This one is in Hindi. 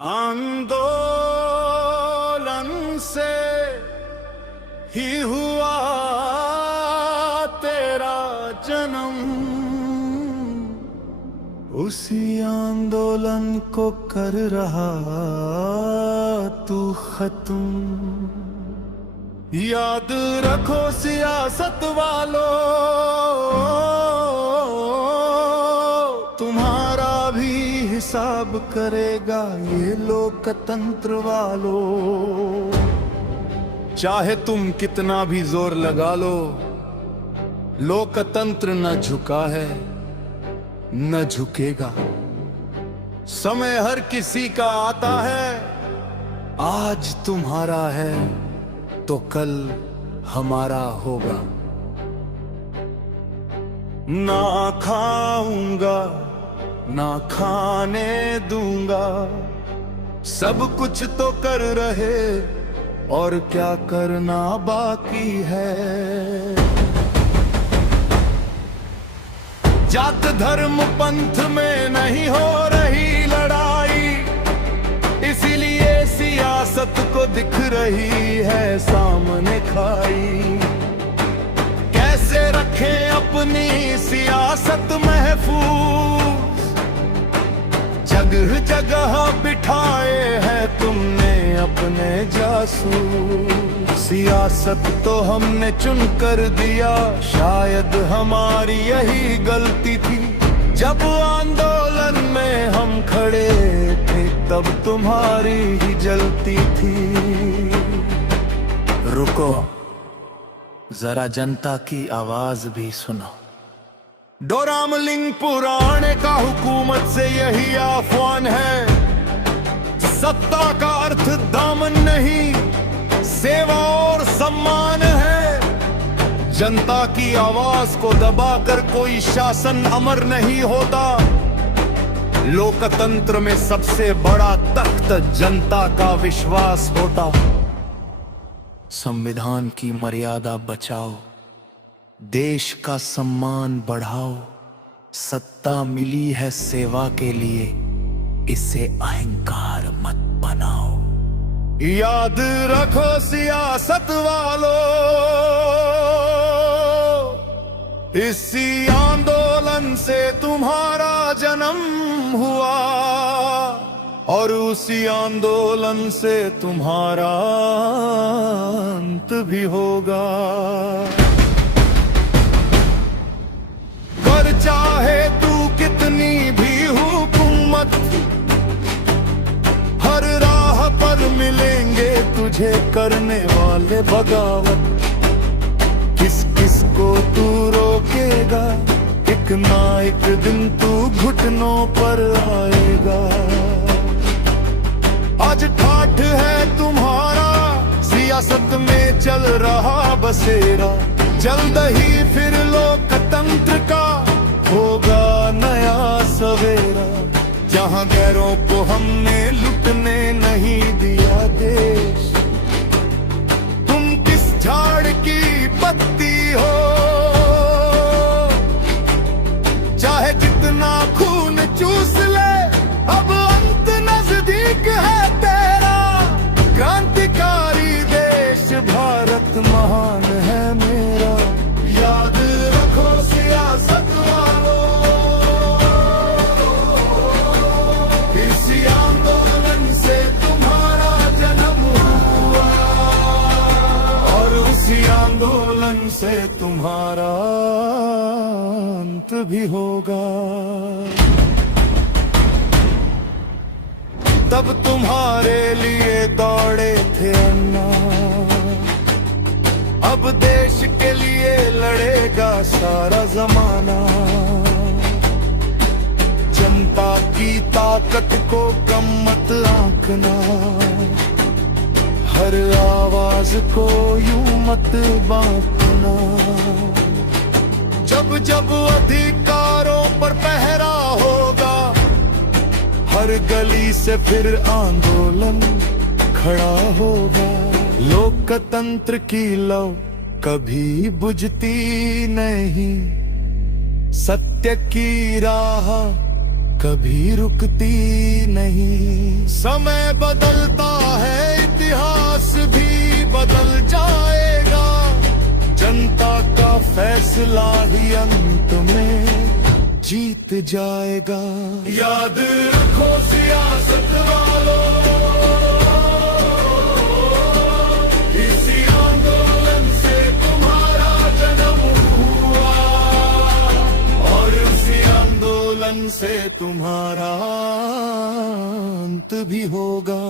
आंदोलन से ही हुआ तेरा जन्म, उसी आंदोलन को कर रहा तू खत्म। याद रखो सियासत वालों, तुम्हारा भी हिसाब करेगा ये लोकतंत्र वालों। चाहे तुम कितना भी जोर लगा लो, लोकतंत्र न झुका है न झुकेगा। समय हर किसी का आता है, आज तुम्हारा है तो कल हमारा होगा। ना खाऊंगा ना खाने दूंगा, सब कुछ तो कर रहे और क्या करना बाकी है। जात धर्म पंथ में नहीं हो रही लड़ाई, इसीलिए सियासत को दिख रही है सामने खाई। कैसे रखें अपनी सियासत महफूज, जगह जगह बिठाए हैं तुमने अपने जासूस। सियासत तो हमने चुन कर दिया, शायद हमारी यही गलती थी। जब आंदोलन में हम खड़े थे तब तुम्हारी ही जलती थी। रुको जरा जनता की आवाज भी सुनो। डोरामलिंग पुराणे का हुकूमत से यही आह्वान है, सत्ता का अर्थ दामन नहीं सेवा और सम्मान है। जनता की आवाज को दबाकर कोई शासन अमर नहीं होता। लोकतंत्र में सबसे बड़ा तख्त जनता का विश्वास होता। संविधान की मर्यादा बचाओ, देश का सम्मान बढ़ाओ। सत्ता मिली है सेवा के लिए, इसे अहंकार मत बनाओ। याद रखो सियासत वालों, इसी आंदोलन से तुम्हारा जन्म हुआ और उसी आंदोलन से तुम्हारा अंत भी होगा। कर चाहे तू कितनी भी हुकूमत, हर राह पर मिलेंगे तुझे करने वाले बगावत। किस किस को तू रोकेगा, एक ना एक दिन तू घुटनों पर आएगा। आज ठाठ है तुम्हारा, सियासत में चल रहा बसेरा। जल्द ही फिर लोकतंत्र का होगा नया सवेरा। जहां गैरों को हमने लुटने नहीं दिया देश। तुम किस झाड़ की पत्ती हो, चाहे जितना खून चूस ले, अब अंत नजदीक है तेरा। क्रांतिकारी देश भारत महान है मेरा। याद रखो सियासत वालों, इसी आंदोलन से तुम्हारा जन्म हुआ और उसी आंदोलन से तुम्हारा अंत भी होगा। तब तुम्हारे लिए दौड़े थे अन्ना, अब देश के लिए लड़ेगा सारा जमाना। जनता की ताकत को कम मत आंकना, हर आवाज को यूं मत बांटना। जब जब अधिकारों पर पहरा होगा, हर गली से फिर आंदोलन खड़ा होगा। लोकतंत्र की लौ कभी बुझती नहीं, सत्य की राह कभी रुकती नहीं। समय बदलता है, इतिहास भी बदल जाएगा। जनता का फैसला ही अंत में जीत जाएगा। याद रखो सियासत वालों, इसी आंदोलन से तुम्हारा जन्म हुआ और इसी आंदोलन से तुम्हारा अंत भी होगा।